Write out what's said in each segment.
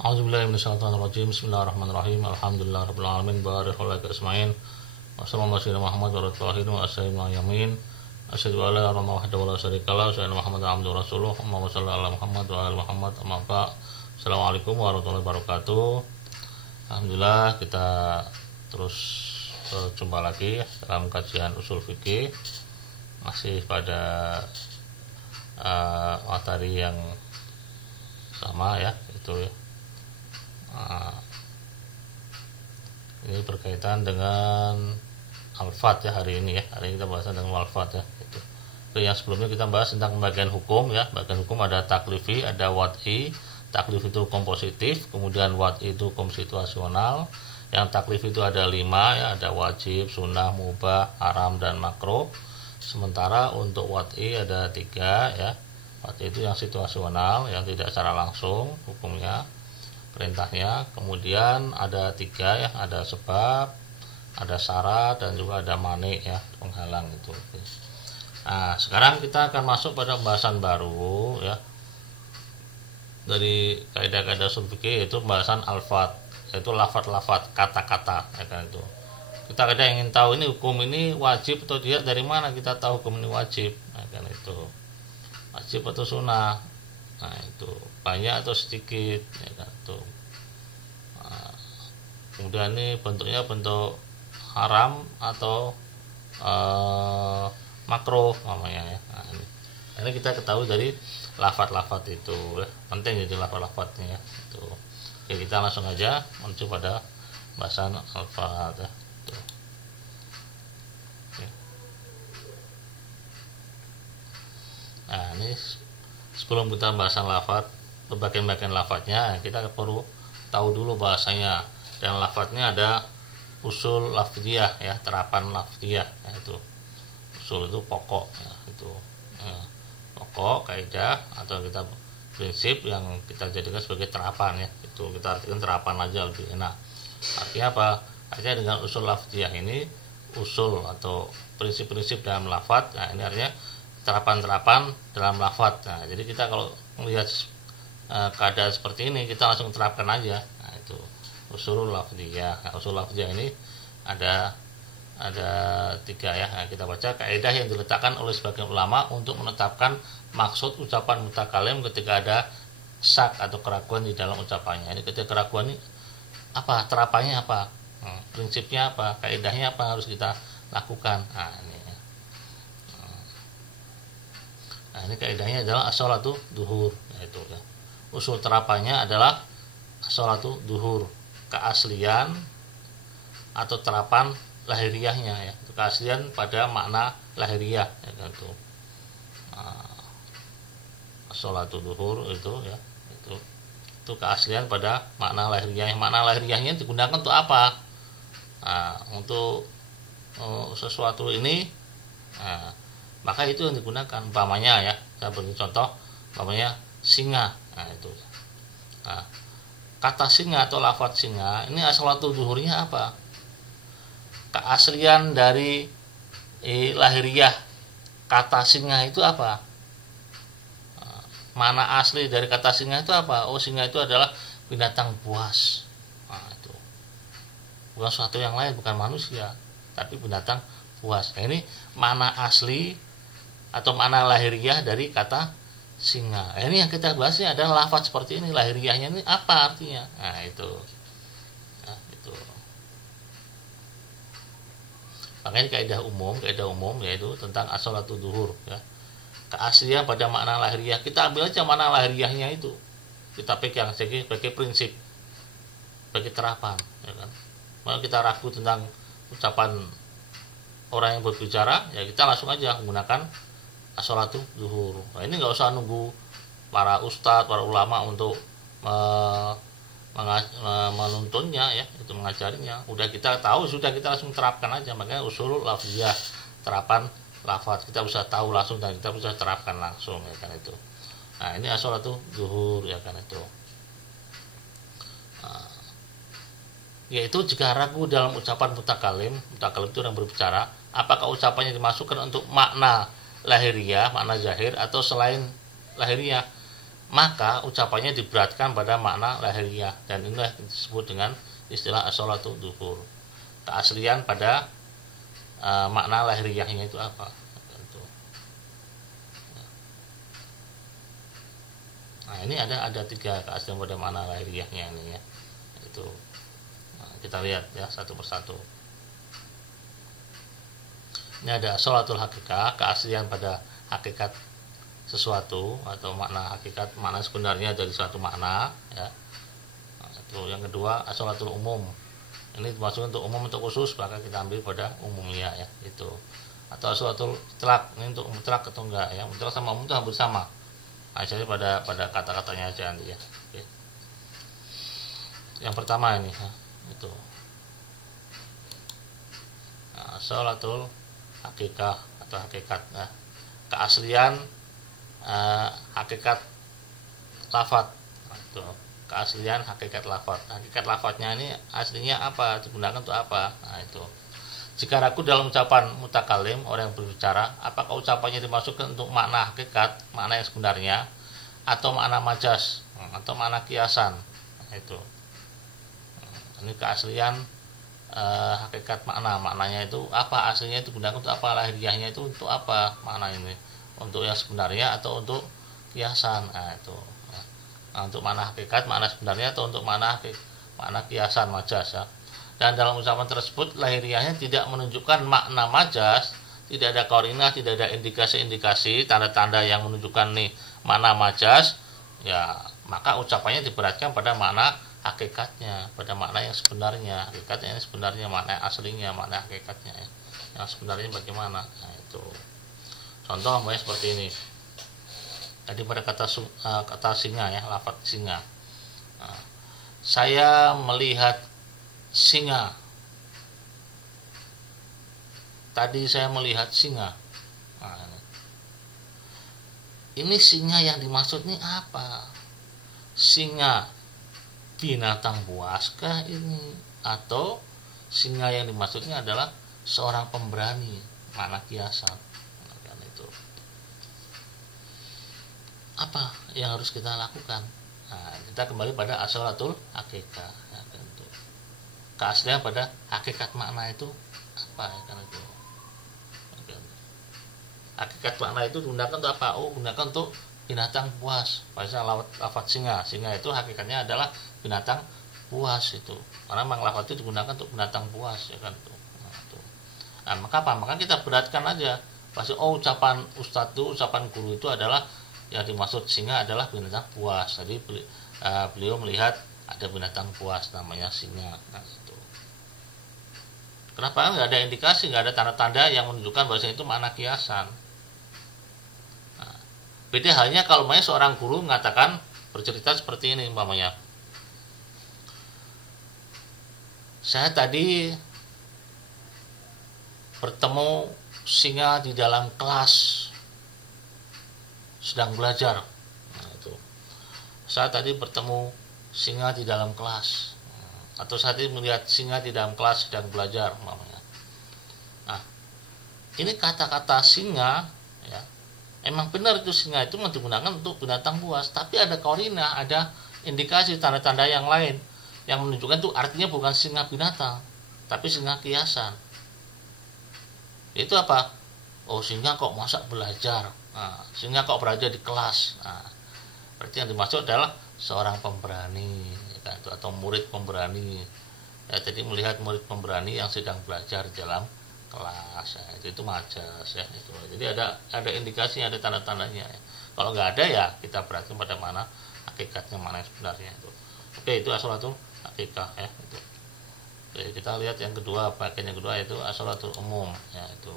A'udzubillahi minasyaitonirrajim. Bismillahirrahmanirrahim. Alhamdulillahirabbil alamin. Barakallahu asmain. Wassallallahu ala Muhammad wa alihi wa sahbihi yamin. Asyhadu an la ilaha illallah wahdahu la syarika lahu wa asyhadu anna Muhammadan abduhu wa rasuluh. Allahumma shalli ala Muhammad wa ali Muhammad. Amma ba'd. Assalamualaikum warahmatullahi wabarakatuh. Alhamdulillah kita terus jumpa lagi dalam kajian usul fikih, masih pada materi yang sama ya, itu ya. Ini berkaitan dengan al-fat ya hari ini ya. Hari ini kita bahas tentang al-fat ya. Itu. Yang sebelumnya kita bahas tentang bagian hukum ya. Bagian hukum ada taklifi, ada wad'i. Taklif itu hukum positif, kemudian wad'i itu hukum situasional. Yang taklif itu ada 5 ya, ada wajib, sunnah, mubah, haram dan makruh. Sementara untuk wad'i ada 3 ya. Wad'i itu yang situasional, yang tidak secara langsung hukumnya, perintahnya. Kemudian ada 3 ya, ada sebab, ada syarat, dan juga ada mani ya, penghalang itu. Nah, sekarang kita akan masuk pada pembahasan baru ya, dari kaidah-kaidah ushul fikih, yaitu pembahasan al-fat, yaitu lafaz-lafaz, kata-kata ya kan itu. Kita kadang ingin tahu ini hukum ini wajib atau tidak, dari mana kita tahu hukum ini wajib ya kan itu, wajib atau sunnah. Nah itu banyak atau sedikit ya kan itu. Nah, kemudian ini bentuknya bentuk haram atau makruh namanya ya. Nah, ini kita ketahui dari lafaz-lafaz itu ya. Penting jadi lafaz-lafaznya ya. Itu. Oke, kita langsung aja menuju pada bahasan al-fat ya. Itu. Oke. Nah ini sebelum kita bahasan lafaz, bagian-bagian lafaznya kita perlu tahu dulu bahasanya. Dan lafaznya ada usul lafziyah ya, terapan lafziyah ya, itu. Usul itu pokok ya, itu. Ya, pokok, kaidah atau kita prinsip yang kita jadikan sebagai terapan ya. Itu kita artikan terapan aja lebih enak. Artinya apa? Artinya dengan usul lafziyah ini, usul atau prinsip-prinsip dalam lafaz. Nah, ini artinya terapan-terapan dalam lafaz. Nah, jadi kita kalau melihat keadaan seperti ini, kita langsung terapkan aja. Nah, itu usul lafziyah. Nah, usul lafziyah ini ada 3 ya. Nah, kita baca kaidah yang diletakkan oleh sebagian ulama untuk menetapkan maksud ucapan mutakalim ketika ada syak atau keraguan di dalam ucapannya. Ini ketika keraguan ini apa? Terapannya apa? Prinsipnya apa? Kaidahnya apa harus kita lakukan? Nah, ini. Nah, ini kaidahnya adalah as-sholatu duhur, yaitu ya. Usul terapannya adalah as-sholatu duhur, keaslian atau terapan lahiriahnya ya, keaslian pada makna lahiriah ya kan itu. As-sholatu duhur itu ya, itu keaslian pada makna lahiriahnya. Makna lahiriahnya digunakan untuk apa? Nah, untuk sesuatu ini, nah, maka itu yang digunakan. Umpamanya ya, saya beri contoh, umpamanya singa. Nah itu. Nah, kata singa atau lafaz singa ini as-sholatu duhurnya apa? Keaslian dari lahiriah kata singa itu apa? Mana asli dari kata singa itu apa? Oh, singa itu adalah binatang buas. Nah, itu bukan sesuatu yang lain, bukan manusia, tapi binatang buas. Nah, ini mana asli atau mana lahiriah dari kata singa. Nah, ini yang kita bahasnya adalah lafaz seperti ini. Lahiriahnya ini apa artinya? Nah itu. Nah, itu. Makanya kaidah umum yaitu tentang as-sholatu duhur ya. Keaslian pada makna lahiriah, kita ambil aja makna lahiriahnya itu, kita pegang sebagai prinsip, sebagai terapan ya kan. Kalau kita ragu tentang ucapan orang yang berbicara ya, kita langsung aja menggunakan as-sholatu duhur. Nah, ini nggak usah nunggu para ustadz, para ulama untuk menuntunnya ya, itu mengajarinya. Udah kita tahu, sudah kita langsung terapkan aja. Makanya usul lafziyah, terapan lafaz, kita bisa tahu langsung dan kita bisa terapkan langsung ya kan itu. Nah ini as-sholatu duhur ya kan itu. Nah, yaitu jika ragu dalam ucapan mutakalim itu yang berbicara, apakah ucapannya dimasukkan untuk makna lahiriah, makna zahir, atau selain lahiriah. maka ucapannya diberatkan pada makna lahiriah, dan inilah disebut dengan istilah as-sholatu dzuhur. Keaslian pada makna lahiriahnya itu apa? Nah, ini ada 3 keaslian pada makna lahiriahnya ini ya. Itu. Nah, kita lihat ya satu persatu. Ini ada sholatul hakikah, keaslian pada hakikat sesuatu atau makna hakikat, makna sebenarnya dari suatu makna ya. Nah, itu yang kedua as-sholatul umum. Ini dimaksud untuk umum, untuk khusus, maka kita ambil pada umumnya ya, itu. Atau sholatul mutlak, ini untuk mutlak atau enggak ya. Mutlak sama umum itu hampir sama. Nah, jadi pada kata-katanya aja nanti ya. Oke. Yang pertama ini ya, itu. Nah, sholatul hakikah atau hakikat. Nah, keaslian hakikat lafadz. Nah, itu. Keaslian hakikat lafadz. Hakikat lafadznya ini aslinya apa? Digunakan untuk apa? Nah, itu. Jika ragu dalam ucapan mutakalim, orang yang berbicara, apakah ucapannya dimasukkan untuk makna hakikat, makna yang sebenarnya, atau makna majas, atau makna kiasan. Nah, itu. Ini keaslian hakikat maknanya itu apa, aslinya itu digunakan untuk apa, lahiriahnya itu untuk apa makna ini, untuk yang sebenarnya atau untuk kiasan. Nah, itu. Nah, untuk makna hakikat, makna sebenarnya, atau untuk makna kiasan majas ya. Dan dalam ucapan tersebut lahiriahnya tidak menunjukkan makna majas, tidak ada qarinah, tidak ada indikasi-indikasi tanda-tanda yang menunjukkan nih makna majas, ya maka ucapannya diberatkan pada makna hakikatnya, pada makna yang sebenarnya. Hakikatnya ini sebenarnya, makna aslinya, makna hakikatnya ya. Yang sebenarnya bagaimana? Nah, itu. Contoh seperti ini. Tadi pada kata singa ya, lafadz singa. Nah, saya melihat singa. Tadi saya melihat singa. Nah, ini singa yang dimaksud ini apa? Singa binatang buaskah ini, atau singa yang dimaksudnya adalah seorang pemberani, makna kiasan. Nah, itu. Apa yang harus kita lakukan? Nah, kita kembali pada as-sholatul hakikah. Keaslian pada hakikat makna itu apa ya, kan itu. Hakikat makna itu digunakan untuk apa? Oh, gunakan untuk binatang buas. Misalnya lafadz singa. Singa itu hakikatnya adalah binatang buas itu. Karena memang lafadz itu digunakan untuk binatang buas ya kan itu. Nah, itu. Nah, maka apa? Maka kita beratkan aja. Pasti ucapan ustadz itu, ucapan guru itu adalah yang dimaksud singa adalah binatang buas. Jadi beliau melihat ada binatang buas namanya singa. Nah, itu. Kenapa? Nggak ada indikasi, nggak ada tanda-tanda yang menunjukkan bahwa itu makna kiasan. Nah, beda halnya kalau seorang guru mengatakan, bercerita seperti ini umpamanya. Saya tadi bertemu singa di dalam kelas sedang belajar. Nah, itu. Saya tadi bertemu singa di dalam kelas, atau saya tadi melihat singa di dalam kelas sedang belajar umpamanya. Nah, ini kata-kata singa ya, emang benar itu singa itu digunakan untuk binatang buas, tapi ada qarinah, ada indikasi tanda-tanda yang lain yang menunjukkan itu artinya bukan singa binatang, tapi singa kiasan. Itu apa? Oh, singa kok masa belajar? Nah, singa kok belajar di kelas? Nah, berarti yang dimaksud adalah seorang pemberani ya, atau murid pemberani. Ya, jadi melihat murid pemberani yang sedang belajar di dalam kelas ya, itu majas ya itu. Jadi ada indikasinya, ada tanda-tandanya ya. Kalau nggak ada ya kita berarti pada mana hakikatnya, mana yang sebenarnya itu. Oke, itu as-sholatul hakikah ya itu. Oke, kita lihat yang kedua, bagian yang kedua itu as-sholatul umum ya itu.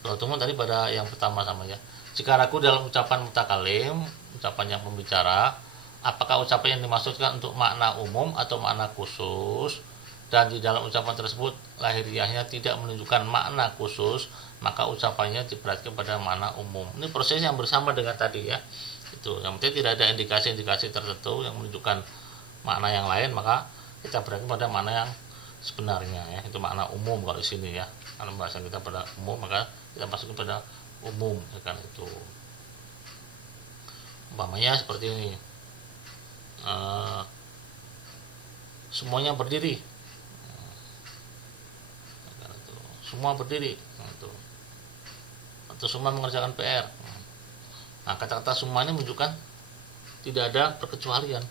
Sholatul umum tadi pada yang pertama sama ya. Jika ragu dalam ucapan mutakalim, ucapan yang pembicara, apakah ucapan yang dimaksudkan untuk makna umum atau makna khusus, dan di dalam ucapan tersebut lahiriahnya tidak menunjukkan makna khusus, maka ucapannya diberatkan pada makna umum. Ini proses yang bersama dengan tadi ya. Itu yang penting tidak ada indikasi-indikasi tertentu yang menunjukkan makna yang lain, maka kita beratkan pada makna yang sebenarnya ya. Itu makna umum kalau di sini ya. Kalau bahasa kita pada umum, maka kita masukkan pada umum ya kan itu. Umpamanya seperti ini, semuanya berdiri, semua berdiri, atau semua mengerjakan PR. Nah, kata-kata semua ini menunjukkan tidak ada perkecualian,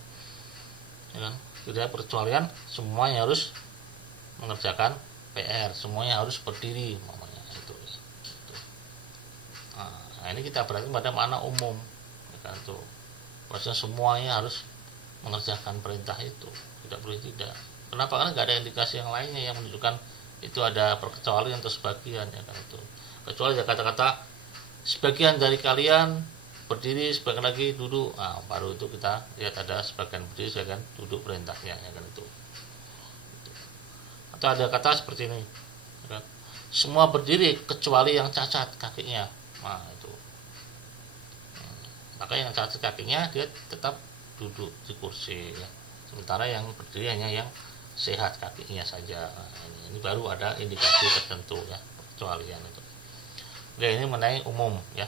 ya kan? Tidak ada perkecualian, semuanya harus mengerjakan PR, semuanya harus berdiri, namanya itu. Nah, ini kita berarti pada makna umum, ya kan? Tuh, maksudnya semuanya harus mengerjakan perintah itu, tidak boleh tidak. Kenapa? Karena nggak ada indikasi yang lainnya yang menunjukkan itu ada perkecualian atau sebagian, ya kan itu. Kecuali ada kata-kata sebagian dari kalian berdiri, sebagian lagi duduk. Nah, baru itu kita lihat ada sebagian berdiri, sebagian duduk perintahnya, ya kan itu. Atau ada kata seperti ini, ya kan? Semua berdiri kecuali yang cacat kakinya. Nah, itu. Maka yang cacat kakinya dia tetap duduk di kursi, ya. Sementara yang berdiri hanya yang sehat kakinya saja. Nah, ini baru ada indikasi tertentu, ya, perkecualian itu. Oke, ini mengenai umum, ya.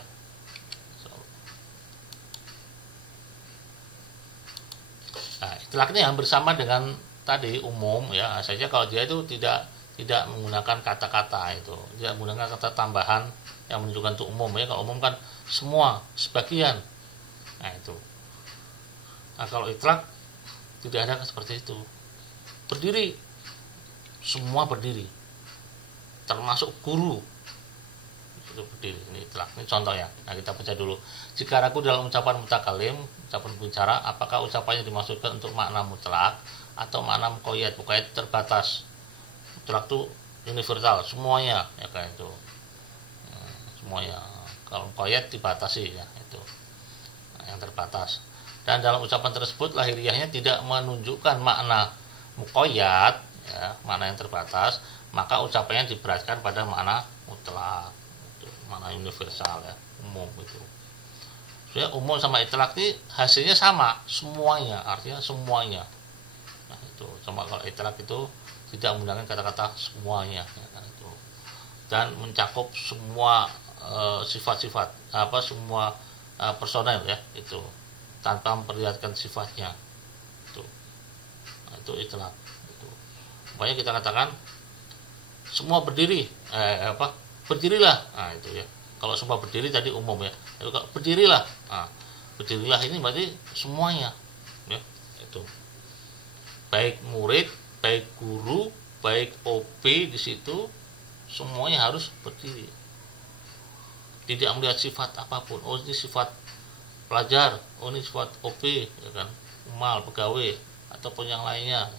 Nah, itlaq ini hampir sama dengan tadi umum, ya, saja kalau dia itu tidak menggunakan kata-kata itu, tidak menggunakan kata tambahan yang menunjukkan itu umum, ya. Kalau umum kan semua, sebagian. Nah, itu. Nah, kalau itlaq tidak ada seperti itu. Berdiri, semua berdiri, termasuk guru itu berdiri. Ini itlaq. Ini contoh, ya. Nah, kita baca dulu. Jika ragu dalam ucapan mutakalim, ucapan bicara, apakah ucapannya dimaksudkan untuk makna mutlak atau makna muqayyad? Muqayyad terbatas, mutlak itu universal, semuanya, ya kan itu. Semuanya. Kalau muqayyad dibatasi, ya itu. Nah, yang terbatas. Dan dalam ucapan tersebut lahiriahnya tidak menunjukkan makna muqayyad, ya, makna yang terbatas, maka ucapannya diberatkan pada makna mutlak, itu, makna universal, ya, umum itu. Soalnya umum sama itlaq ini hasilnya sama, semuanya, artinya semuanya. Nah, itu. Sama kalau itlaq itu tidak menggunakan kata-kata semuanya, ya, kan itu. Dan mencakup semua sifat-sifat, semua personel, ya, itu, tanpa memperlihatkan sifatnya. Itu. Nah, itu itlaq. Itu. Pokoknya kita katakan semua berdiri, berdirilah. Nah, itu, ya. Kalau semua berdiri tadi umum, ya. Tapi kalau berdirilah, nah, berdirilah ini berarti semuanya, ya, itu. Baik murid, baik guru, baik OP di situ, semuanya harus berdiri. Tidak melihat sifat apapun. Oh, ini sifat pelajar, oh ini sifat OP, ya kan, umal, pegawai, ataupun yang lainnya.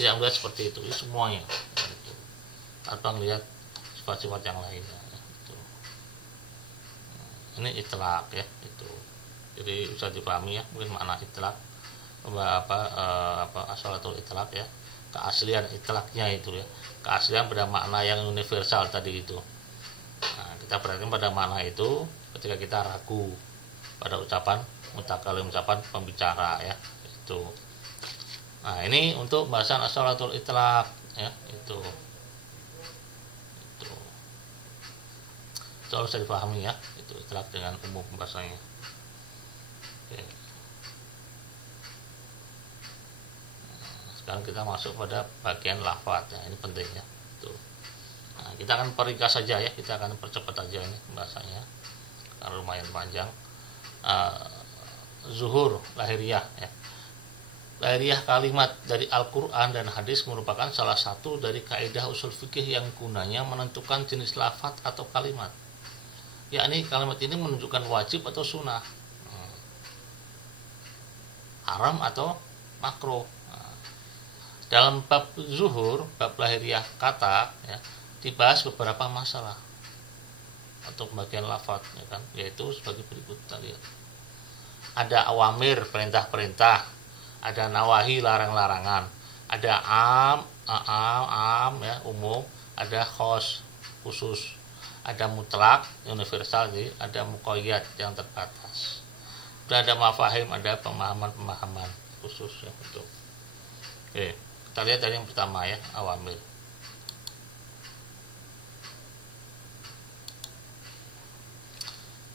Tidak melihat seperti itu, ini semuanya, ya, itu. Tanpa melihat sifat-sifat yang lainnya. Ini itlaq, ya, itu. Jadi bisa dipahami, ya, mungkin makna itlaq, asalatul itlaq, ya, keaslian itlaqnya itu, ya, keaslian pada makna yang universal tadi itu. Nah, kita perhatikan pada makna itu ketika kita ragu pada ucapan mutakalim, ucapan pembicara, ya, itu. Nah, ini untuk bahasan asalatul itlaq, ya, itu harus bisa dipahami, ya, itu itlaq dengan umum bahasanya. Oke. Nah, sekarang kita masuk pada bagian lafaz, ya, ini penting, ya, itu. Nah, kita akan peringkas saja, ya, kita akan percepat aja ini bahasanya karena lumayan panjang. Zuhur lahiriah, ya. Lahiriah kalimat dari Al-Quran dan hadis merupakan salah satu dari kaidah usul fikih yang gunanya menentukan jenis lafaz atau kalimat. Yakni kalimat ini menunjukkan wajib atau sunnah, haram atau makruh. Dalam bab zuhur, bab lahiriah kata, ya, dibahas beberapa masalah atau bagian lafaz, ya kan, yaitu sebagai berikut. Kita lihat. Ada awamir, perintah-perintah, ada nawahi, larang-larangan, ada am, ya, umum, ada khos, khusus, ada mutlak, universal, jadi ada muqayyad yang terbatas. Dan ada mafahim, ada pemahaman-pemahaman khusus, ya, itu. Oke, kita lihat dari yang pertama, ya, awamir.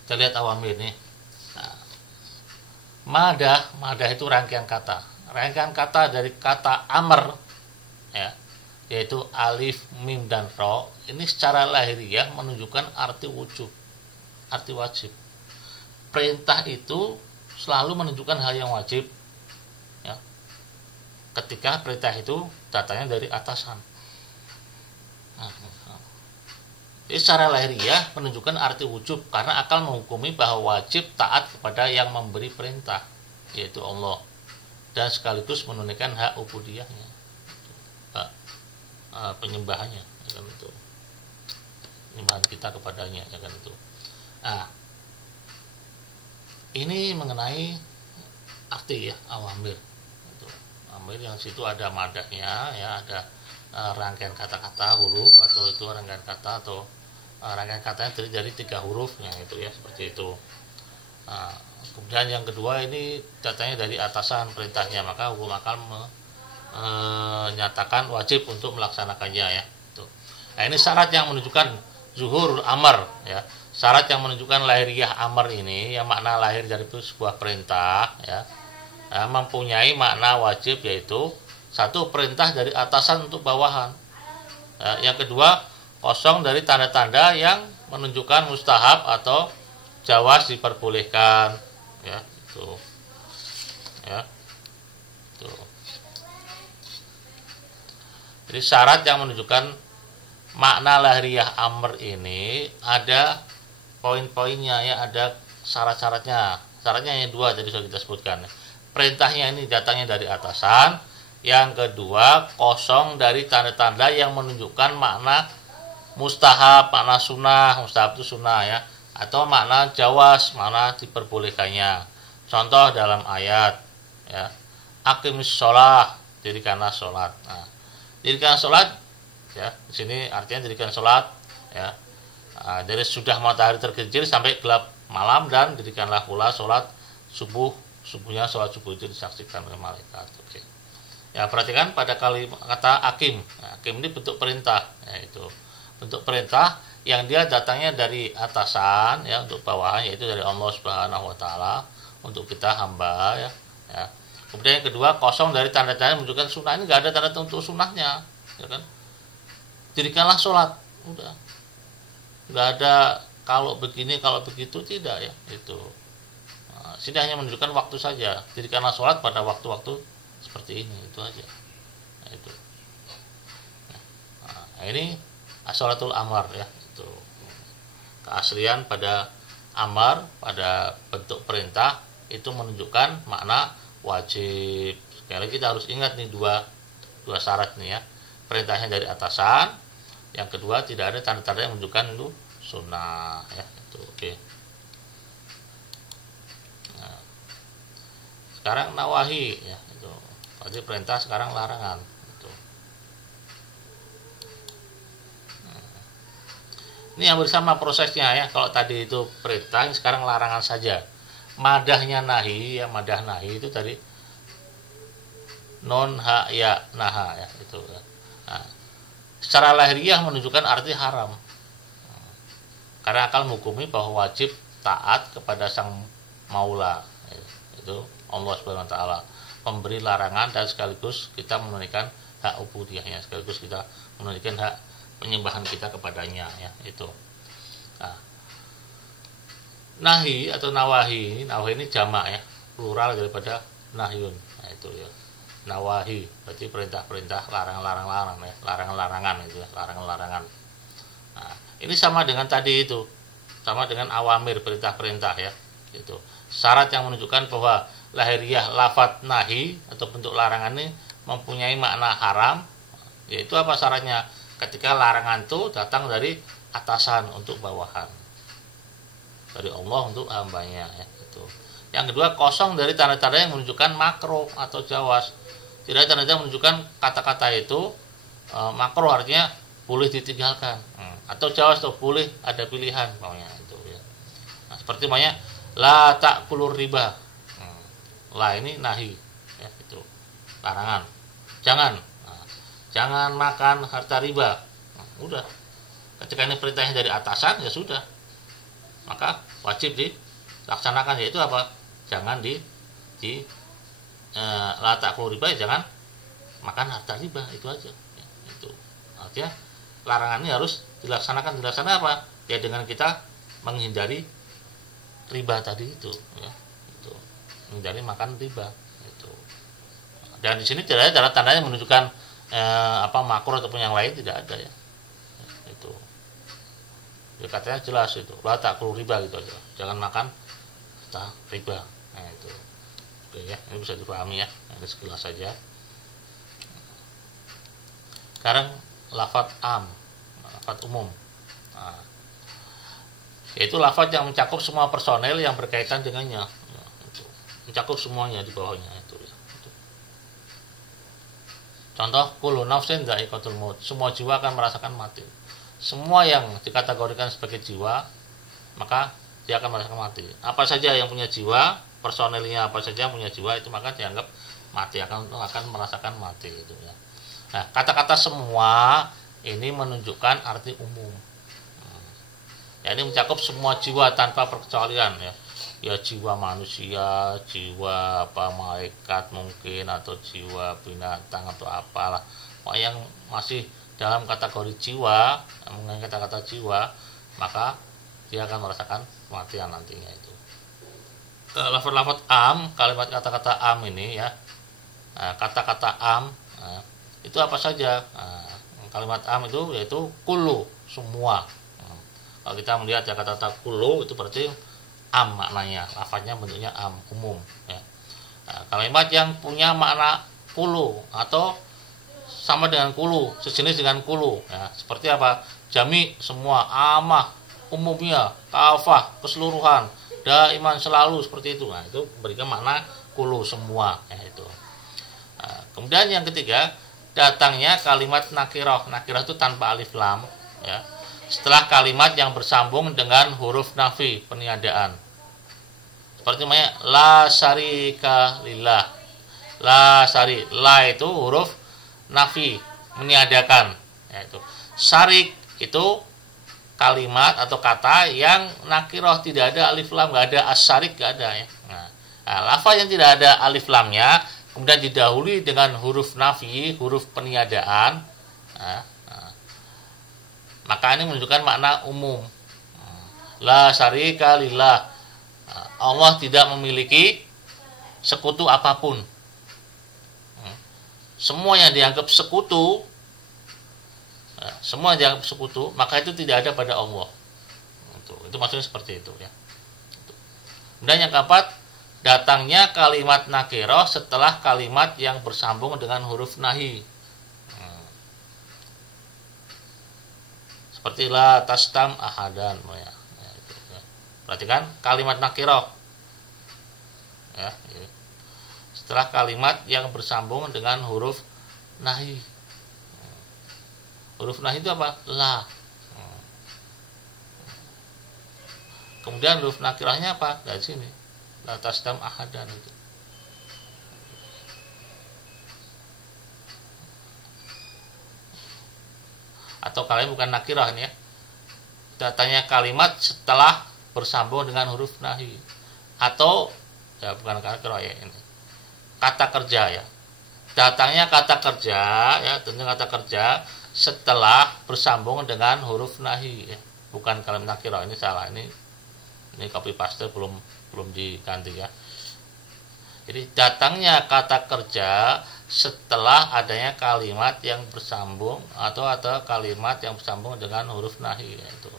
Kita lihat awamir nih. Nah, Madah itu rangkaian kata dari kata amr, ya, yaitu alif, mim, dan ro. Ini secara lahiriah menunjukkan arti wujub, arti wajib. Perintah itu selalu menunjukkan hal yang wajib, ya, ketika perintah itu datangnya dari atasan. Jadi secara lahiriah menunjukkan arti wujub karena akal menghukumi bahwa wajib taat kepada yang memberi perintah, yaitu Allah, dan sekaligus menunaikan hak ubudiyahnya, hak penyembahannya, ya kan itu, penyembahan kita kepadanya, ya kan itu. Nah, ini mengenai arti, ya, awamir. Awamir yang situ ada madahnya, ya, ada rangkaian kata-kata huruf, atau itu rangkaian kata atau rangkaian katanya terdiri dari 3 huruf, yang itu, ya, seperti itu. Nah, kemudian yang kedua ini datanya dari atasan perintahnya, maka hukum akal menyatakan wajib untuk melaksanakannya, ya. Itu. Nah, ini syarat yang menunjukkan zuhur amar, ya. Syarat yang menunjukkan lahiriah amar ini, yang makna lahir dari itu sebuah perintah, ya, mempunyai makna wajib, yaitu satu, perintah dari atasan untuk bawahan. Yang kedua, kosong dari tanda-tanda yang menunjukkan mustahab atau jawaz diperbolehkan, ya, itu, ya, itu. Jadi syarat yang menunjukkan makna lahiriah amr ini ada poin-poinnya, ya, ada syarat-syaratnya. Syaratnya yang 2 tadi sudah kita sebutkan. Perintahnya ini datangnya dari atasan. Yang kedua, kosong dari tanda-tanda yang menunjukkan makna mustahab, makna sunnah. Mustahab itu sunnah, ya, atau makna jawaz, makna diperbolehkannya. Contoh dalam ayat, ya, aqimis sholah, dirikanlah sholat. Nah, dirikan sholat, ya, di sini artinya dirikan sholat, ya, dari sudah matahari tergelincir sampai gelap malam, dan dirikanlah pula sholat subuh. Subuhnya sholat subuh itu disaksikan oleh malaikat. Oke. Ya, perhatikan pada kata akim. Nah, akim ini bentuk perintah, yaitu bentuk perintah yang dia datangnya dari atasan, ya, untuk bawahan, yaitu dari Allah Subhanahu wa taala untuk kita hamba, ya. Ya. Kemudian yang kedua, kosong dari tanda-tanda menunjukkan sunnah. Ini enggak ada tanda untuk sunnahnya, ya kan? Dirikanlah sholat, udah. Enggak ada kalau begini, kalau begitu, tidak, ya, itu. Nah, sini hanya menunjukkan waktu saja. Dirikanlah sholat pada waktu-waktu seperti ini, itu aja. Nah, itu. Nah, ini as-sholatul amar, ya, itu. Keaslian pada amar, pada bentuk perintah itu menunjukkan makna wajib. Sekali lagi kita harus ingat nih dua syarat nih, ya. Perintahnya dari atasan, yang kedua tidak ada tanda-tanda yang menunjukkan itu sunnah, ya, itu. Oke. Nah, sekarang nawahi, ya, itu. Tadi perintah, sekarang larangan. Gitu. Ini yang bersama prosesnya, ya. Kalau tadi itu perintah, sekarang larangan saja. Madahnya nahi, ya, madah nahi itu tadi non ha ya naha, ya, itu. Nah, secara lahiriah menunjukkan arti haram. Karena akal menghukumi bahwa wajib taat kepada sang maula, itu Allah Subhanahu wa taala, memberi larangan, dan sekaligus kita menunaikan hak ubudiyahnya, sekaligus kita menunaikan hak penyembahan kita kepadanya, ya, itu. Nah, nahi atau nawahi ini jamak, ya, plural daripada nahyun. Nah, itu, ya, nawahi berarti perintah-perintah, larangan-larangan, ya, larangan-larangan, itu, ya, larangan-larangan. Nah, ini sama dengan tadi itu, sama dengan awamir, perintah-perintah, ya, itu. Syarat yang menunjukkan bahwa lahiriah lafadz nahi atau bentuk larangan ini mempunyai makna haram, yaitu apa syaratnya? Ketika larangan itu datang dari atasan untuk bawahan, dari Allah untuk hambanya, ya, itu. Yang kedua, kosong dari tanda-tanda yang menunjukkan makruh atau jawaz. Tidak ada tanda-tanda menunjukkan kata-kata itu makruh, artinya boleh ditinggalkan, atau jawaz, atau boleh ada pilihan, maunya itu, ya. Nah, seperti namanya la ta'kulur riba. Lah, ini nahi, ya, itu larangan, jangan makan harta riba. Nah, udah, ketika ini perintahnya dari atasan, ya sudah, maka wajib dilaksanakan, yaitu apa? Jangan di la ta'kulu riba, ya jangan makan harta riba, itu aja ya, itu artinya larangan ini harus dilaksanakan apa ya, dengan kita menghindari riba tadi itu ya, itu menghindari makan riba itu. Dan di sini tidak ada tanda-tandanya menunjukkan makruh ataupun yang lain, tidak ada ya, itu ya, katanya jelas itu la ta'kulu riba gitu aja, jangan makan riba. Nah itu oke ya, ini bisa dipahami ya, ini sekilas saja. Sekarang lafadz lafadz umum, yaitu lafadz yang mencakup semua personel yang berkaitan dengannya ya, itu. Mencakup semuanya di bawahnya itu ya, itu. Contoh kullu nafsin dha'iqatul maut, semua jiwa akan merasakan mati. Semua yang dikategorikan sebagai jiwa maka dia akan merasakan mati. Apa saja yang punya jiwa, personelnya apa saja yang punya jiwa, itu maka dianggap mati, akan merasakan mati itu ya. Nah, kata-kata semua ini menunjukkan arti umum. Ya, ini mencakup semua jiwa tanpa perkecualian ya. Ya jiwa manusia, jiwa malaikat mungkin, atau jiwa binatang atau apalah. Yang masih dalam kategori jiwa, mengenai kata-kata jiwa, maka dia akan merasakan kematian nantinya itu. Lafaz-lafaz am, kalimat kata-kata am ini ya. Kata-kata am itu apa saja? Kalimat am itu yaitu kullu, semua. Kalau kita melihat ya kata-kata kullu itu berarti am maknanya, lafaznya bentuknya am, umum ya. Kalimat yang punya makna kullu atau sama dengan kulu, sejenis dengan kulu ya. Seperti apa? Jami, semua, amah, umumnya, kafah, keseluruhan, daiman, selalu, seperti itu. Nah, itu memberikan makna kulu, semua ya, itu. Kemudian yang ketiga, datangnya kalimat nakirah. Nakirah itu tanpa alif lam ya. Setelah kalimat yang bersambung dengan huruf nafi, peniadaan. Seperti namanya la syarika lillah. La syari, la itu huruf nafi, meniadakan ya, itu. Syarik itu kalimat atau kata yang nakirah, tidak ada alif lam, nggak ada asyarik, nggak ada ya. Nah, lafaz yang tidak ada alif lamnya kemudian didahului dengan huruf nafi, huruf peniadaan, maka ini menunjukkan makna umum. La syarika lillah, Allah tidak memiliki sekutu apapun. Semua yang dianggap sekutu, semua yang dianggap sekutu, maka itu tidak ada pada Allah. Itu maksudnya seperti itu ya. Dan yang keempat, datangnya kalimat nakirah setelah kalimat yang bersambung dengan huruf nahi. Seperti la tastam ahadan ya, itu, ya. Perhatikan kalimat nakirah ya, ya. Setelah kalimat yang bersambung dengan huruf nahi. Huruf nahi itu apa? La. Kemudian huruf nakirahnya apa? Dari sini. La tasdam ahadan itu. Atau kalian bukan nakirah nih ya. Datanya kalimat setelah bersambung dengan huruf nahi. Atau ya bukan nakirah ya ini. Kata kerja ya. Datangnya kata kerja ya, tentunya kata kerja setelah bersambung dengan huruf nahi ya. Bukan kalimat nakirah, ini salah, ini copy paste belum diganti ya. Jadi datangnya kata kerja setelah adanya kalimat yang bersambung atau kalimat yang bersambung dengan huruf nahi ya, itu.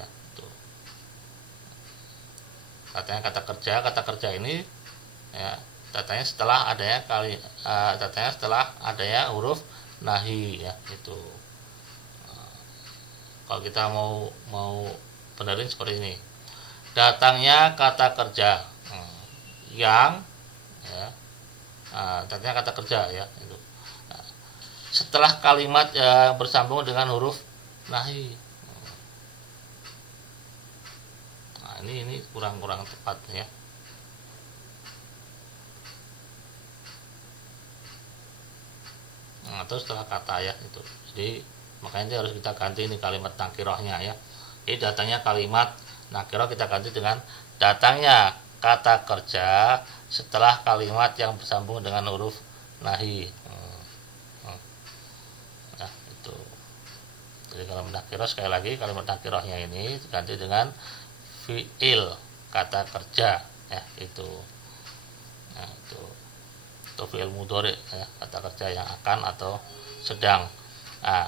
Ya, itu. Katanya kata kerja ini ya, datanya setelah adanya huruf nahi ya, itu. Kalau kita mau benerin seperti ini. Datangnya kata kerja yang ya, datangnya kata kerja ya, itu. Setelah kalimat bersambung dengan huruf nahi. Nah, ini kurang tepat ya. Nah, terus setelah kata ya itu. Jadi makanya harus kita ganti ini kalimat nakirahnya ya. Jadi datangnya kalimat nakirah kita ganti dengan datangnya kata kerja setelah kalimat yang bersambung dengan huruf nahi. Nah, itu. Jadi kalau nakirah, sekali lagi kalimat nakirahnya ini diganti dengan fi'il, kata kerja, ya itu. Nah, itu fi'il mudhari, ya, kata kerja yang akan atau sedang. Nah,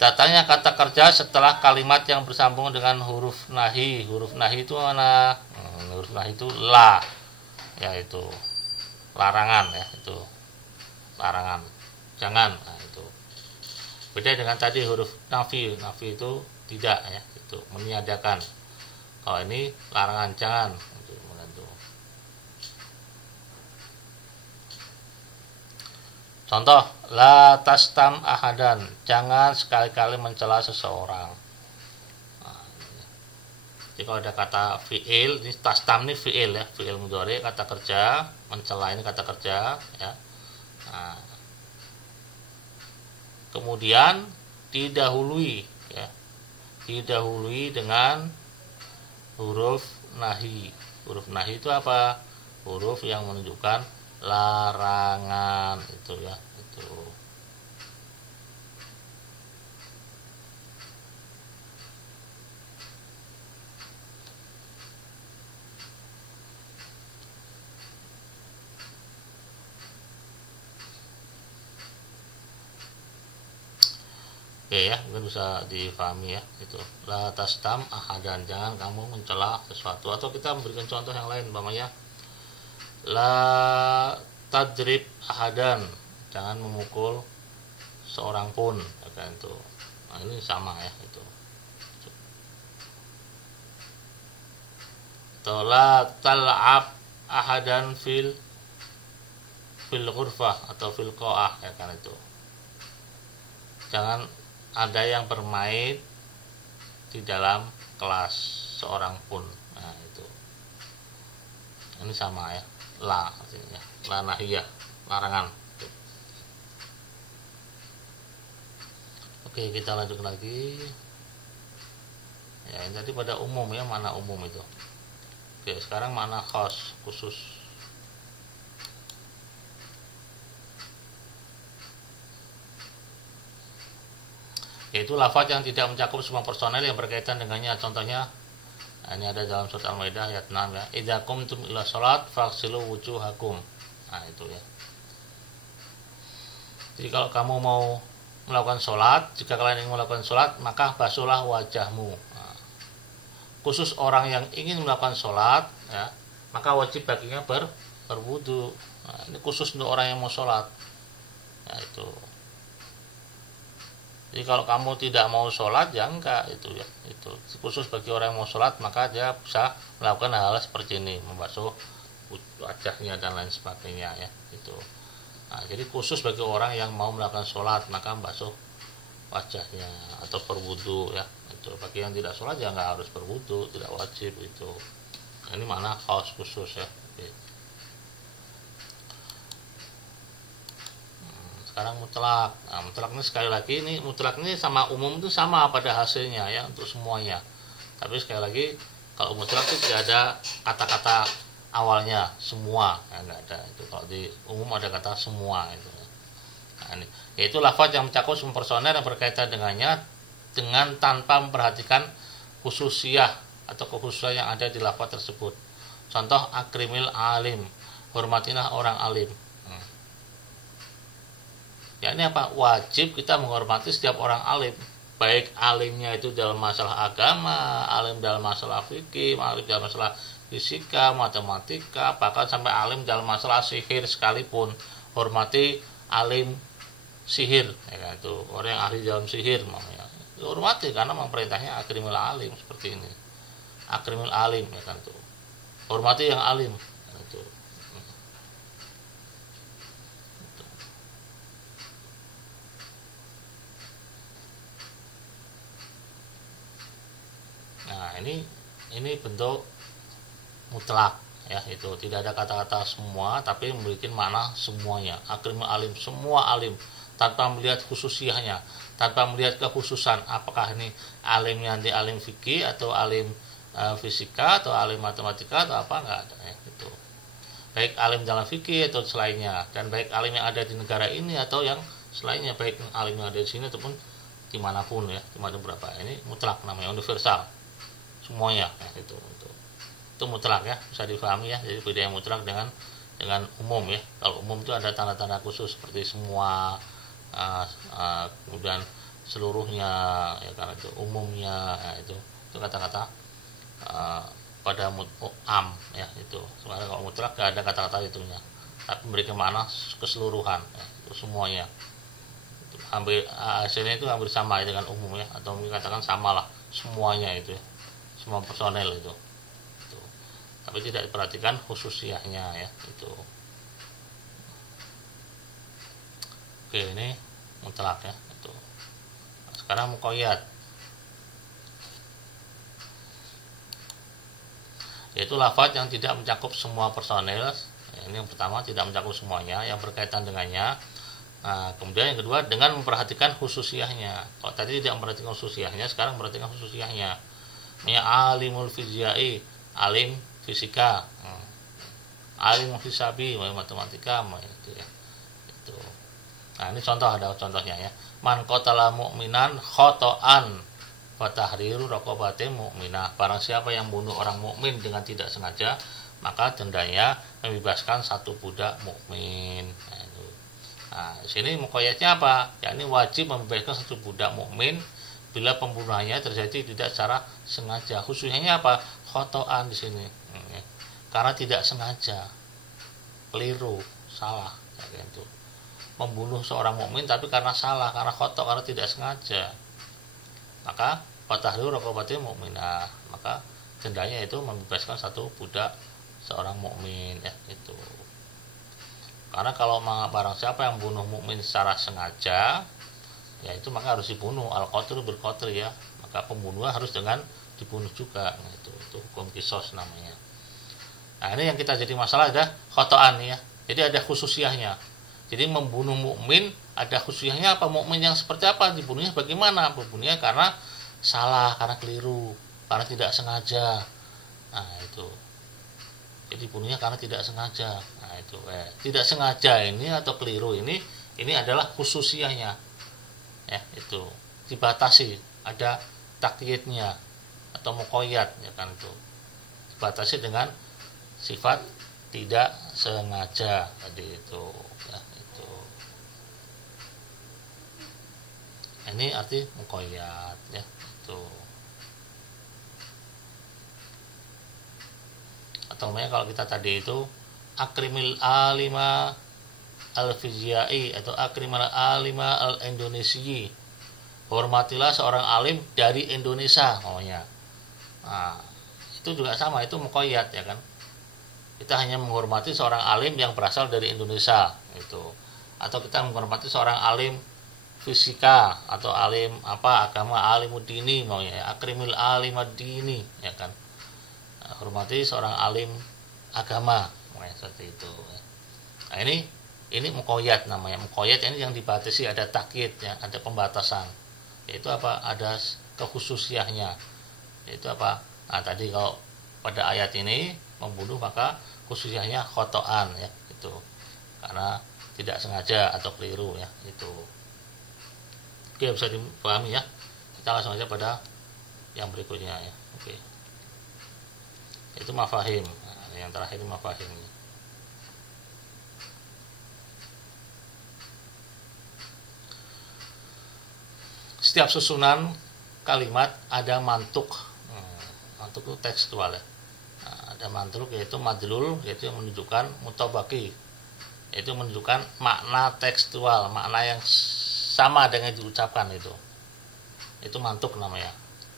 datangnya kata kerja setelah kalimat yang bersambung dengan huruf nahi. Huruf nahi itu mana? Huruf nahi itu la, yaitu larangan, ya itu larangan, jangan. Nah, itu beda dengan tadi huruf nafi. Nafi itu tidak, ya itu meniadakan. Kalau ini larangan, jangan. Contoh, la tastam ahadan, jangan sekali-kali mencela seseorang. Nah, jadi kalau ada kata fi'il, ini tastam ini fi'il, ya, fi'il mudhari, kata kerja, mencela ini kata kerja, ya. Nah, kemudian didahului, ya, didahului dengan huruf nahi. Huruf nahi itu apa? Huruf yang menunjukkan larangan, itu, ya itu. Oke, ya, mungkin bisa difahami, ya itu. La tastam ahadan, jangan kamu mencela sesuatu. Atau kita memberikan contoh yang lain, umpamanya la tadrib ahadan, jangan memukul seorang pun, ya kan itu. Nah, ini sama, ya itu. Atau la tal'ab ahadan fil ghurfah atau fil qa'ah, ya kan itu. Jangan ada yang bermain di dalam kelas seorang pun. Nah, itu. Ini sama, ya. La artinya la nahiyah, larangan. Oke, kita lanjut lagi. Ya, ini tadi pada umum, ya, mana umum itu. Oke, sekarang mana khas, khusus. Yaitu lafaz yang tidak mencakup semua personel yang berkaitan dengannya. Contohnya, nah, ini ada dalam surat Al-Maidah ayat 6, ya. Idza qumtum ila shalat faghsilu wujuhakum. Nah, itu, ya. Jadi kalau kamu mau melakukan sholat, jika kalian ingin melakukan sholat, maka basuhlah wajahmu. Nah, khusus orang yang ingin melakukan sholat, ya, maka wajib baginya berwudu. Nah, ini khusus untuk orang yang mau sholat. Nah, itu. Jadi kalau kamu tidak mau sholat, ya enggak, itu, ya itu khusus bagi orang yang mau sholat, maka dia bisa melakukan hal-hal seperti ini, membasuh wajahnya dan lain sebagainya, ya itu. Nah, jadi khusus bagi orang yang mau melakukan sholat, maka membasuh wajahnya atau berwudu, ya itu. Bagi yang tidak sholat ya enggak harus berwudu, tidak wajib itu. Nah, ini mana khusus khusus, ya. Sekarang mutlak. Nah, mutlak ini sekali lagi, ini mutlak ini sama umum itu sama pada hasilnya, ya, untuk semuanya. Tapi sekali lagi, kalau mutlak itu tidak ada kata-kata awalnya semua, ya, enggak ada itu. Kalau di umum ada kata semua itu. Nah, ini yaitu lafaz yang mencakup semua personel yang berkaitan dengannya dengan tanpa memperhatikan khususiyah atau kekhususan yang ada di lafaz tersebut. Contoh, akrimil alim, hormatilah orang alim. Ya, ini apa? Wajib kita menghormati setiap orang alim, baik alimnya itu dalam masalah agama, alim dalam masalah fikih, alim dalam masalah fisika, matematika, bahkan sampai alim dalam masalah sihir sekalipun. Hormati alim sihir, ya kan, itu orang yang ahli dalam sihir, namanya. Hormati karena memang perintahnya akrimil alim, seperti ini. Akrimil alim, ya kan, itu. Hormati yang alim, ya, itu. Nah, ini bentuk mutlak, ya itu. Tidak ada kata-kata semua, tapi memiliki makna semuanya. Akrimul alim, semua alim, tanpa melihat khususiyahnya, tanpa melihat kekhususan apakah ini alimnya di alim fikih atau alim fisika atau alim matematika atau apa, nggak ada ya gitu. Baik alim dalam fikih atau selainnya, dan baik alim yang ada di negara ini atau yang selainnya, baik alim yang ada di sini ataupun dimanapun ya, dimanapun berapa, ini mutlak namanya, universal semuanya ya, itu mutlak ya, bisa difahami ya. Jadi beda yang mutlak dengan umum ya. Kalau umum itu ada tanda-tanda khusus seperti semua, kemudian seluruhnya ya, karena itu umumnya ya, itu kata-kata pada am ya itu. Sebenarnya kalau mutlak gak ada kata-kata itunya, tapi memberikan makna keseluruhan ya, itu semuanya. Itu hampir hasilnya itu hampir sama ya, dengan umum ya, atau mungkin katakan samalah semuanya itu ya, semua personel itu. Tapi tidak diperhatikan khususiyahnya ya itu. Oke, ini mutlak ya itu. Sekarang muqayyad, yaitu lafaz yang tidak mencakup semua personel. Ini yang pertama, tidak mencakup semuanya yang berkaitan dengannya. Nah, kemudian yang kedua, dengan memperhatikan khususiyahnya. Kalau tadi tidak memperhatikan khususiyahnya, sekarang memperhatikan khususiyahnya. Ini alimul fizyai, alim fisika, alim hisabi, matematika, itu ya. Itu. Nah, ini contoh, ada contohnya ya. Man qatala mu'minan khotoan wa tahriru raqabatin mu'minah. Barang siapa yang bunuh orang mukmin dengan tidak sengaja, maka dendanya membebaskan satu budak mukmin. Nah, di sini muqayyadnya apa? Ya, ini wajib membebaskan satu budak mukmin bila pembunuhannya terjadi tidak secara sengaja. Khususnya apa? Khotoan di sini. Karena tidak sengaja, keliru, salah, ya, gitu. Membunuh seorang mukmin tapi karena salah, karena khoto, karena tidak sengaja, maka fatahriru raqabatin mu'minah, maka dendanya itu membebaskan satu budak seorang mukmin ya itu. Karena kalau barang siapa yang bunuh mukmin secara sengaja, ya itu maka harus dibunuh, al-qatlu bil qatl ya, maka pembunuhan harus dengan dibunuh juga, itu hukum qisas namanya. Nah, ini yang kita jadi masalah ada khotoan ya. Jadi ada khususiyahnya. Jadi membunuh mukmin ada khususiyahnya apa? Mukmin yang seperti apa? Dibunuhnya bagaimana? Dibunuhnya karena salah, karena keliru, karena tidak sengaja. Nah, itu. Jadi bunuhnya karena tidak sengaja. Nah, itu tidak sengaja ini atau keliru ini adalah khususiyahnya. Ya, itu. Dibatasi, ada takyidnya atau muqayyad ya kan itu. Dibatasi dengan sifat tidak sengaja tadi itu ya, itu. Ini arti muqayyad ya itu. Atau namanya kalau kita tadi itu akrimil alima al fizyai atau akrimil alima al indonesi, hormatilah seorang alim dari Indonesia namanya. Nah, itu juga sama, itu muqayyad ya kan. Kita hanya menghormati seorang alim yang berasal dari Indonesia itu, atau kita menghormati seorang alim fisika atau alim apa agama, alimuddini maunya ya, akrimil alimuddini ya kan. Nah, hormati seorang alim agama seperti itu. Nah, ini muqayyad namanya. Muqayyad ini yang dibatasi, ada takyid ya, ada pembatasan. Yaitu apa? Ada kekhususiyahnya. Yaitu apa? Nah, tadi kalau pada ayat ini membunuh maka khususnya khotoan ya itu, karena tidak sengaja atau keliru ya itu. Oke, bisa dipahami ya. Kita langsung aja pada yang berikutnya ya. Oke, itu mafahim. Nah, yang terakhir ini mafahim. Setiap susunan kalimat ada mantuk. Mantuk itu tekstual ya. Ada mantuk yaitu madlul, yaitu yang menunjukkan mutabaki, yaitu menunjukkan makna tekstual, makna yang sama dengan diucapkan itu mantuk namanya.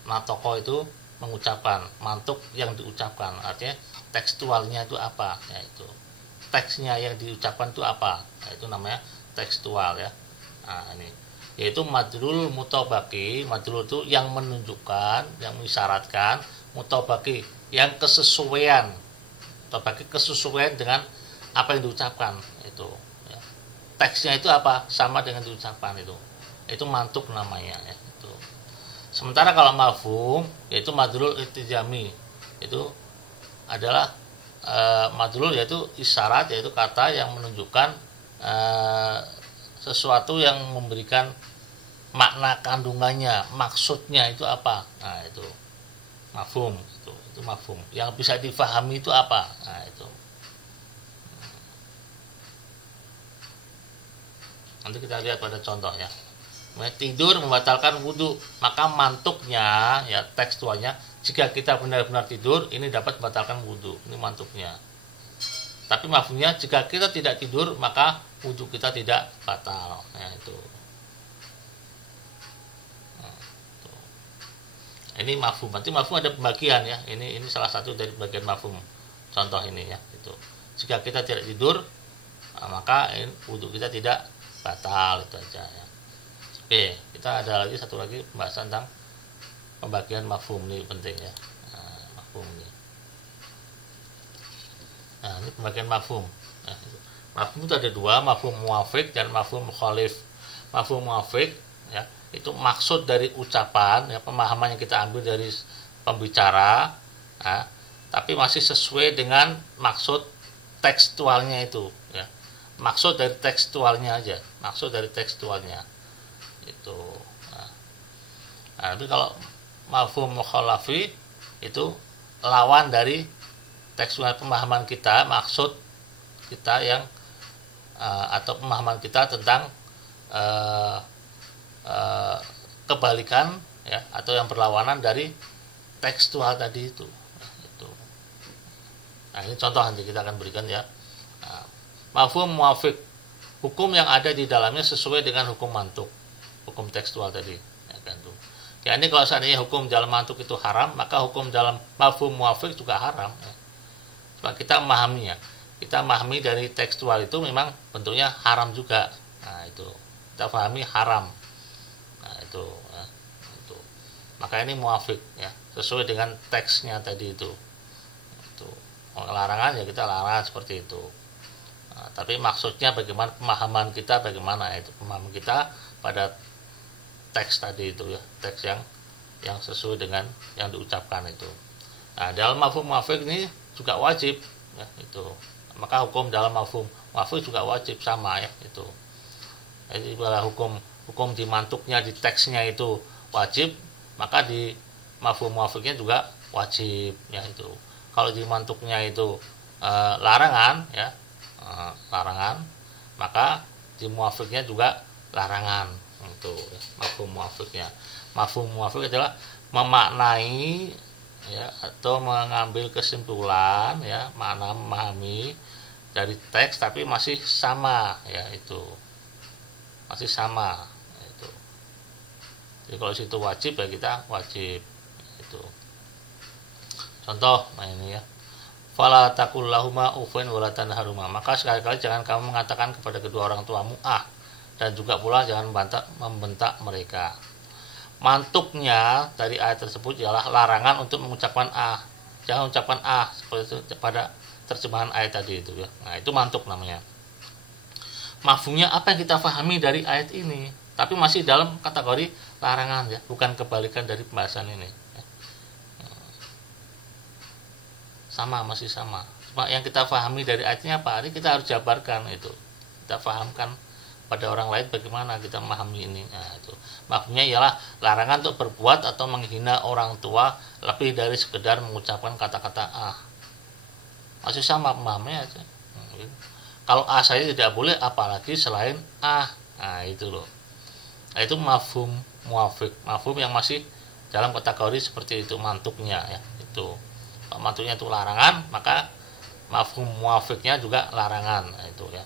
Natoko itu mengucapkan, mantuk yang diucapkan, artinya tekstualnya itu apa, yaitu teksnya yang diucapkan itu apa, yaitu namanya tekstual ya. Nah, ini yaitu madlul mutabaki. Madlul itu yang menunjukkan, yang mengisyaratkan, mutabaki yang kesesuaian, mutabaki kesesuaian dengan apa yang diucapkan itu ya. Teksnya itu apa, sama dengan diucapkan itu mantuk namanya ya itu. Sementara kalau mafhum yaitu madlul iltizami, itu adalah madlul, yaitu isyarat, yaitu kata yang menunjukkan sesuatu yang memberikan makna kandungannya, maksudnya itu apa. Nah, itu mafhum, itu mafhum. Yang bisa difahami itu apa? Nah, itu. Nanti kita lihat pada contohnya. Tidur membatalkan wudhu, maka mantuknya, ya tekstualnya, jika kita benar-benar tidur, ini dapat membatalkan wudhu. Ini mantuknya. Tapi mafhumnya, jika kita tidak tidur, maka wudhu kita tidak batal. Nah, itu. Ini mafhum. Nanti mafhum ada pembagian ya. Ini salah satu dari bagian mafhum. Contoh ini ya. Itu. Jika kita tidak tidur, maka wudhu kita tidak batal, itu aja ya. Oke, kita ada lagi satu lagi pembahasan tentang pembagian mafhum, ini penting ya. Nah, mafhum ini. Nah, ini pembagian mafhum. Nah, mafhum itu ada dua, mafhum muwafiq dan mafhum mukhalif. Mafhum muwafiq ya, itu maksud dari ucapan ya, pemahaman yang kita ambil dari pembicara ya, tapi masih sesuai dengan maksud tekstualnya itu ya. Maksud dari tekstualnya aja, maksud dari tekstualnya itu. Nah, tapi kalau mafhum mukhalafi itu lawan dari tekstual pemahaman kita, maksud kita yang atau pemahaman kita tentang kebalikan ya, atau yang berlawanan dari tekstual tadi itu. Nah, ini contoh nanti kita akan berikan ya. Nah, mafhum muwafiq, hukum yang ada di dalamnya sesuai dengan hukum mantuk, hukum tekstual tadi ya kan tuh. Ya, ini kalau seandainya hukum dalam mantuk itu haram, maka hukum dalam mafhum muwafiq juga haram ya. Sebab kita memahaminya, kita memahami dari tekstual itu memang bentuknya haram juga. Nah, itu kita pahami haram. Nah, itu ya, itu. Maka ini muwafiq ya, sesuai dengan teksnya tadi itu. Itu. Larangan ya kita larang seperti itu. Nah, tapi maksudnya bagaimana, pemahaman kita bagaimana itu, pemahaman kita pada teks tadi itu ya, teks yang sesuai dengan yang diucapkan itu. Nah, dalam mafhum muwafiq ini juga wajib ya, itu. Maka hukum dalam mafhum muwafiq juga wajib sama ya, itu. Jadi bila hukum di mantuknya, di teksnya itu wajib, maka di mafhum muwafiqnya juga wajib ya, itu. Kalau di mantuknya itu larangan ya, larangan, maka di muwafiqnya juga larangan itu ya, mafhum muwafiqnya. Mafhum muwafiq adalah memaknai ya, atau mengambil kesimpulan ya, makna, memahami dari teks tapi masih sama ya, itu masih sama itu. Jadi kalau situ wajib ya kita wajib itu. Contoh, nah ini ya, fala taqul lahuma uffin wala tanharuma, maka sekali-kali jangan kamu mengatakan kepada kedua orang tuamu dan juga pula jangan membentak mereka. Mantuknya dari ayat tersebut ialah larangan untuk mengucapkan jangan ucapkan seperti itu pada terjemahan ayat tadi itu ya. Nah, itu mantuk namanya. Mafhumnya apa yang kita pahami dari ayat ini, tapi masih dalam kategori larangan ya, bukan kebalikan dari pembahasan ini ya. Sama, masih sama. Cuma yang kita pahami dari ayatnya apa? Ini kita harus jabarkan itu. Kita pahamkan pada orang lain bagaimana kita memahami ini. Nah, itu. Mafhumnya ialah larangan untuk berbuat atau menghina orang tua lebih dari sekedar mengucapkan kata-kata Masih sama pemahamannya aja. Kalau saja tidak boleh, apalagi selain Nah, itu loh. Nah, itu mafhum muwafiq. Mafhum yang masih dalam kategori seperti itu mantuknya ya. Itu. Kalau mantuknya itu larangan, maka mafhum muwafiqnya juga larangan. Nah, itu ya.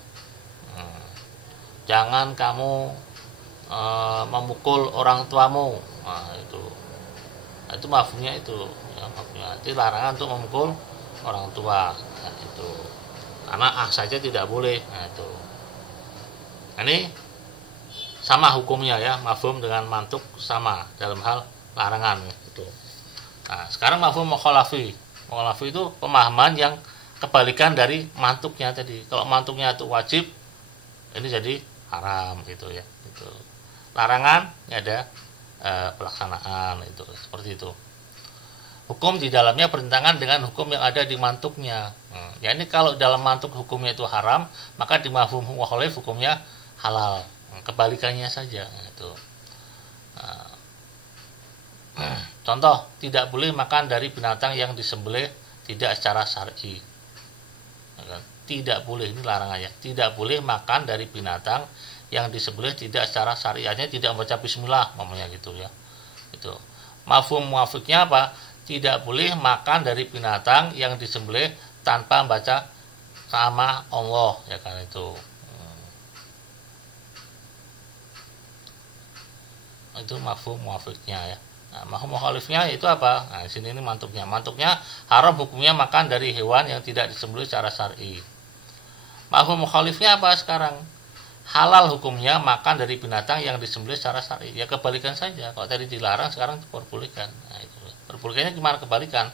Jangan kamu memukul orang tuamu. Nah, itu mafhumnya itu ya, mafhumnya itu larangan untuk memukul orang tua. Nah, itu karena saja tidak boleh. Nah, itu. Nah, ini sama hukumnya ya, mafhum dengan mantuk sama dalam hal larangan itu. Nah, sekarang mafhum mukhalafi. Mukhalafi itu pemahaman yang kebalikan dari mantuknya tadi. Kalau mantuknya itu wajib, ini jadi haram gitu ya. Itu. Larangan ya ada pelaksanaan itu seperti itu. hukum di dalamnya bertentangan dengan hukum yang ada di mantuknya. Ya ini kalau dalam mantuk hukumnya itu haram, maka di mafhum mukhalif hukumnya halal. Kebalikannya saja itu. Contoh, tidak boleh makan dari binatang yang disembelih tidak secara syar'i. Tidak boleh, ini larangannya. Tidak boleh makan dari binatang yang disembelih tidak secara syar'i, artinya tidak membaca bismillah, namanya gitu ya. Itu. Mafhum muafiqnya apa? Tidak boleh makan dari binatang yang disembelih tanpa membaca nama Allah, ya kan itu. Itu mafhum muafiqnya ya. Nah, mafhum mukhalifnya itu apa? Nah, di sini ini mantuknya. Mantuknya haram hukumnya makan dari hewan yang tidak disembelih secara syar'i. Mafhum mukhalifnya apa sekarang? Halal hukumnya makan dari binatang yang disembelih secara syar'i. Ya kebalikan saja. Kalau tadi dilarang, sekarang diperbolehkan. Nah, itu. Perbolehkannya gimana kebalikan?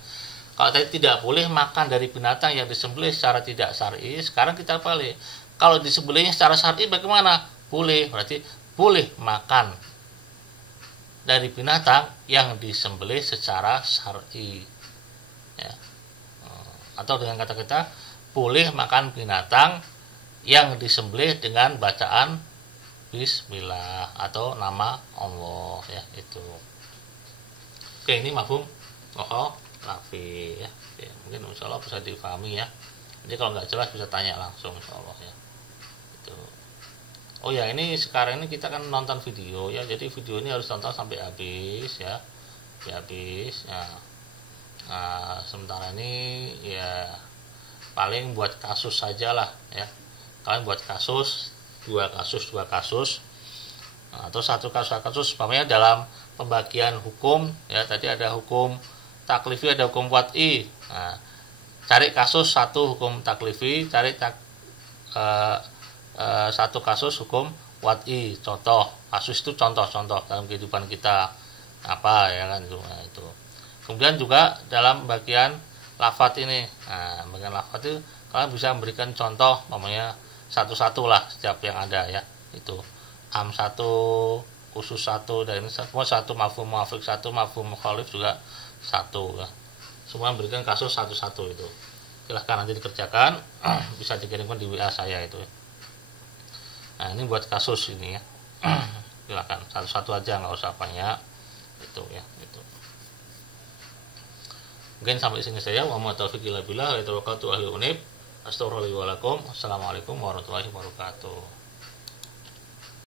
Kalau tadi tidak boleh makan dari binatang yang disembelih secara tidak syar'i, sekarang kita balik. Kalau disembelihnya secara syar'i bagaimana? Boleh. Berarti boleh makan dari binatang yang disembelih secara syar'i. Ya. Atau dengan kata kita boleh makan binatang yang disembelih dengan bacaan bismillah atau nama Allah ya itu. Oke, ini mafhum mukhalafi ya. Oke, mungkin insyaallah bisa difahami ya. Jadi kalau nggak jelas bisa tanya langsung insyaallah ya. Itu. Oh ya, ini sekarang ini kita kan nonton video ya. Jadi video ini harus tonton sampai habis ya. Sampai habis ya. Nah, sementara ini ya paling buat kasus saja lah ya. Kalian buat kasus, dua kasus atau satu kasus umpamanya dalam pembagian hukum ya, tadi ada hukum taklifi, ada hukum wad'i. Nah, cari kasus satu hukum taklifi, cari satu kasus hukum wad'i. Contoh kasus itu contoh-contoh dalam kehidupan kita apa ya kan itu. Nah, itu. Kemudian juga dalam bagian lafadz ini. Nah, bagian lafadz itu kalian bisa memberikan contoh umpamanya satu-satu lah setiap yang ada ya. Itu am satu, khusus satu, dan ini semua satu, mafhum muafiq satu, mafhum mukhalif juga satu ya. Semua memberikan kasus satu-satu itu. Silahkan nanti dikerjakan, bisa dikirimkan di WA saya itu. Nah, ini buat kasus ini ya. Silahkan satu-satu aja, nggak usah banyak itu ya itu. Mungkin sampai sini saja. Wa ma taufiq illa billah wa tawakkaltu ahli unib. Astagfirullahaladzim. Assalamualaikum warahmatullahi wabarakatuh.